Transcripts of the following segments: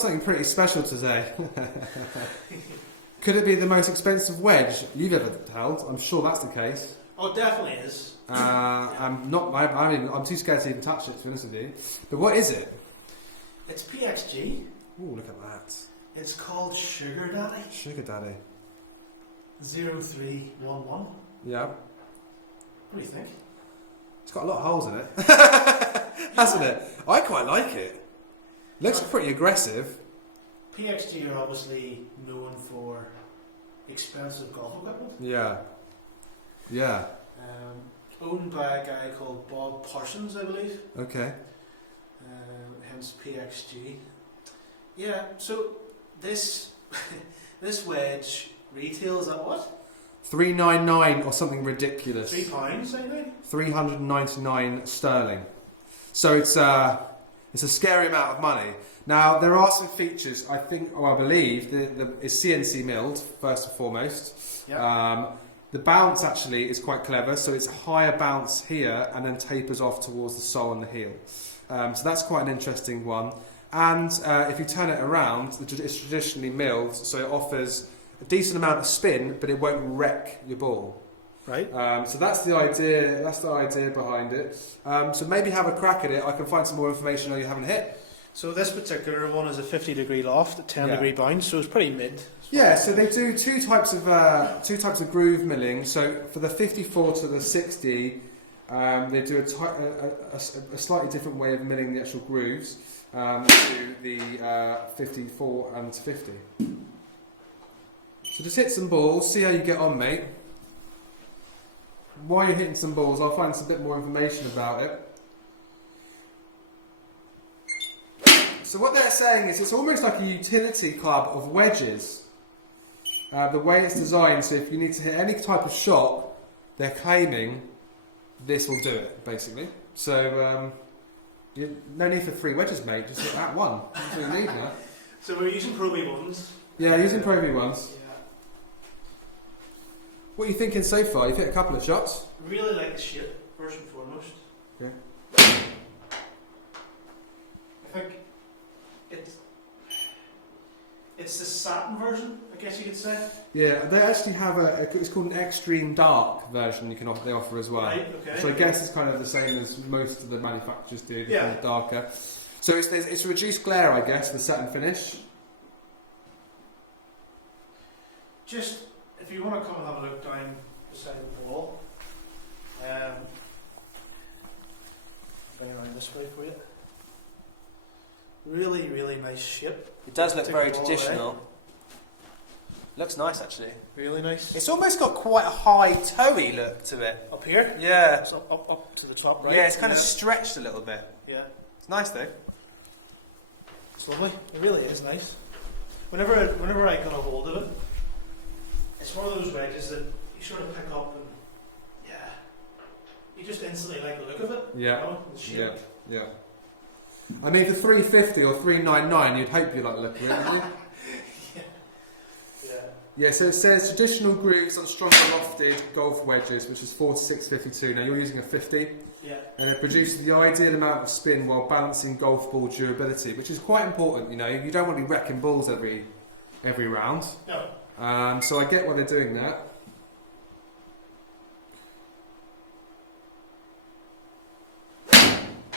something pretty special today. Could it be the most expensive wedge you've ever held? I'm sure that's the case. Oh, it definitely is. I'm too scared to even touch it, to be honest with you. But what is it? It's PXG. Oh, look at that. It's called Sugar Daddy. Sugar Daddy. 0311. Yeah. What do you think? It's got a lot of holes in it. Hasn't it? I quite like it. Looks pretty aggressive. PXG are obviously known for expensive golf equipment. Yeah. Yeah. Owned by a guy called Bob Parsons, I believe. Okay. Hence PXG. Yeah, so this this wedge retails at what? $399 or something ridiculous. £3, I think. 399 sterling. So it's a scary amount of money. Now there are some features. I believe it's CNC milled first and foremost. Yep. The bounce actually is quite clever. So it's a higher bounce here and then tapers off towards the sole and the heel. So that's quite an interesting one. And if you turn it around, it's traditionally milled, so it offers a decent amount of spin, but it won't wreck your ball. Right. So that's the idea. That's the idea behind it. So maybe have a crack at it. I can find some more information on you haven't hit. So this particular one is a 50-degree loft, a 10-degree bounce, so it's pretty mid. Yeah. So they do two types of groove milling. So for the 54 to the 60, they do a slightly different way of milling the actual grooves to the 54 and 50. So just hit some balls, see how you get on, mate. While you're hitting some balls, I'll find some bit more information about it. So what they're saying is it's almost like a utility club of wedges. The way it's designed, so if you need to hit any type of shot, they're claiming this will do it, basically. So no need for 3 wedges, mate. Just hit that one. That's what you need, man. So we're using Pro V1s. Yeah, using Pro V1s. Yeah. What are you thinking so far? You've hit a couple of shots. Really like the shape, first and foremost. Yeah. I think it's the satin version, I guess you could say. Yeah, they actually have it's called an extreme dark version they offer as well. Right, okay. So I guess it's kind of the same as most of the manufacturers do, yeah. Kind of darker. So it's reduced glare, I guess, the satin finish. Just, if you want to come and have a look down beside the wall, bring around this way for you. Really, really nice shape. It does look Take very the ball traditional. away. Looks nice, actually. Really nice. It's almost got quite a high toey look to it. Up here? Yeah. It's up to the top, right? Yeah, it's kind of stretched a little bit. Yeah. It's nice though. It's lovely. It really is nice. Whenever I got a hold of it, it's one of those wedges that you sort of pick up and you just instantly like the look of it. Yeah. You know, the shape. Yeah. I mean, for 350 or 399, you'd hope you like the look of it, wouldn't you? Yeah. Yeah, so it says traditional grooves on stronger lofted golf wedges, which is 4 to 652. Now you're using a 50. Yeah. And it produces the ideal amount of spin while balancing golf ball durability, which is quite important. You know, you don't want to be wrecking balls every round. No. So I get why they're doing that.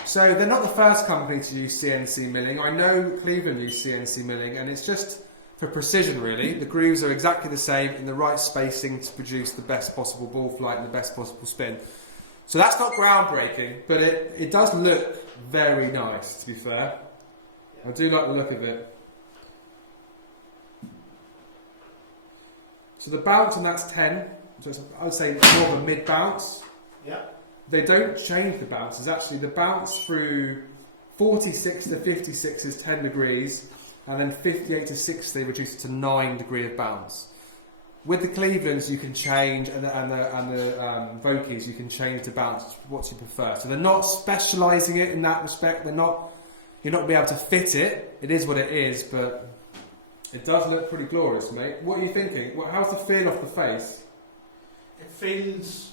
So they're not the first company to use CNC milling. I know Cleveland use CNC milling, and it's just for precision, really. The grooves are exactly the same in the right spacing to produce the best possible ball flight and the best possible spin. So that's not groundbreaking, but it does look very nice, to be fair. I do like the look of it. So the bounce on that's 10. So it's, I would say more of a mid bounce. Yeah. They don't change the bounces. Actually, the bounce through 46 to 56 is 10 degrees, and then 58 to 60 reduces to 9 degree of bounce. With the Clevelands, you can change, and the Vokeys, you can change the bounce to what you prefer. So they're not specialising it in that respect. You're not going to be able to fit it. It is what it is, but it does look pretty glorious, mate. What are you thinking? How's the feel off the face? It feels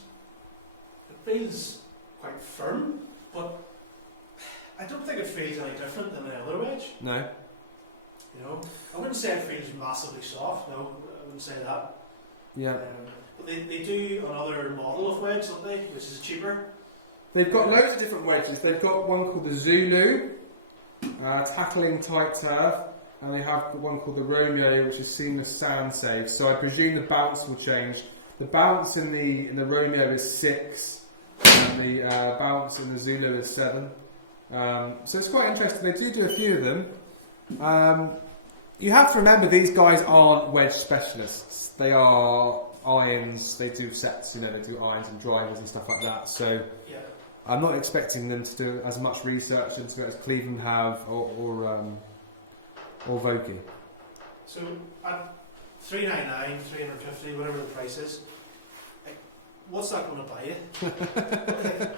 quite firm, but I don't think it feels any different than the other wedge. No. You know, I wouldn't say it feels massively soft. No, I wouldn't say that. Yeah. But they do another model of wedge, don't they? Which is cheaper. They've got loads of different wedges. They've got one called the Zulu, tackling tight turf, and they have one called the Romeo, which is seamless sand save. So I presume the bounce will change. The bounce in the Romeo is 6, and the bounce in the Zulu is 7. So it's quite interesting. They do a few of them. You have to remember these guys aren't wedge specialists. They are irons. They do sets. You know, they do irons and drivers and stuff like that. So Yeah. I'm not expecting them to do as much research into it as Cleveland have or Vokey. So at $399, $350, whatever the price is, like, what's that going to buy you?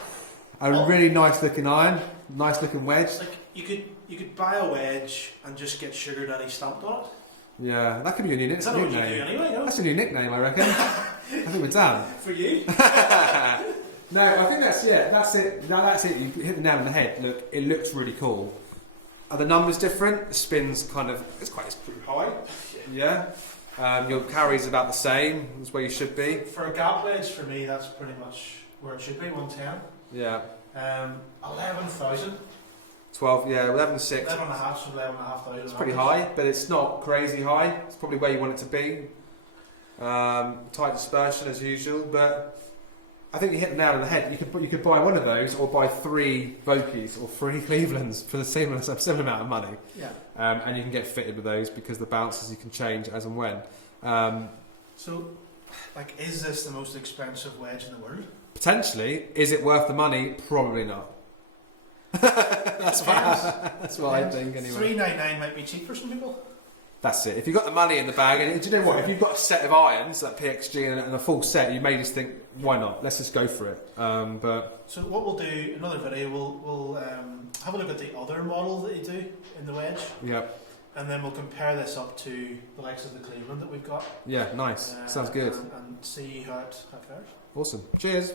A really nice looking iron, nice looking wedge. Like you could buy a wedge and just get Sugar Daddy stamped on it. Yeah, that could be a new Is that what you do anyway? No? That's a new nickname, I reckon. I think we're done. For you? No, I think that's it. That's it. That's it. You hit the nail on the head. Look, it looks really cool. Are the numbers different? The spin's kind of it's pretty high. Yeah. Your carry's about the same as where you should be. For a gap wedge, for me, that's pretty much where it should be. 110. Yeah. 11,000. 12. Yeah. 11.6. 11.5, so 11,500. It's pretty high, but it's not crazy high. It's probably where you want it to be. Tight dispersion as usual, but I think you hit the nail on the head. You could buy one of those, or buy 3 Vokeys or 3 Clevelands for the similar amount of money. Yeah. And you can get fitted with those because the bounces you can change as and when. So, like, is this the most expensive wedge in the world? Potentially, is it worth the money? Probably not. That's what I think anyway. $399 might be cheap for some people. That's it. If you've got the money in the bag, and do you know what? If you've got a set of irons, like PXG and a full set, you may just think, why not? Let's just go for it. But so what we'll do, another video, we'll have a look at the other models that you do in the wedge. yeah, And then we'll compare this up to the likes of the Cleveland that we've got. yeah, nice. Sounds good. And see how it fares. Awesome. Cheers.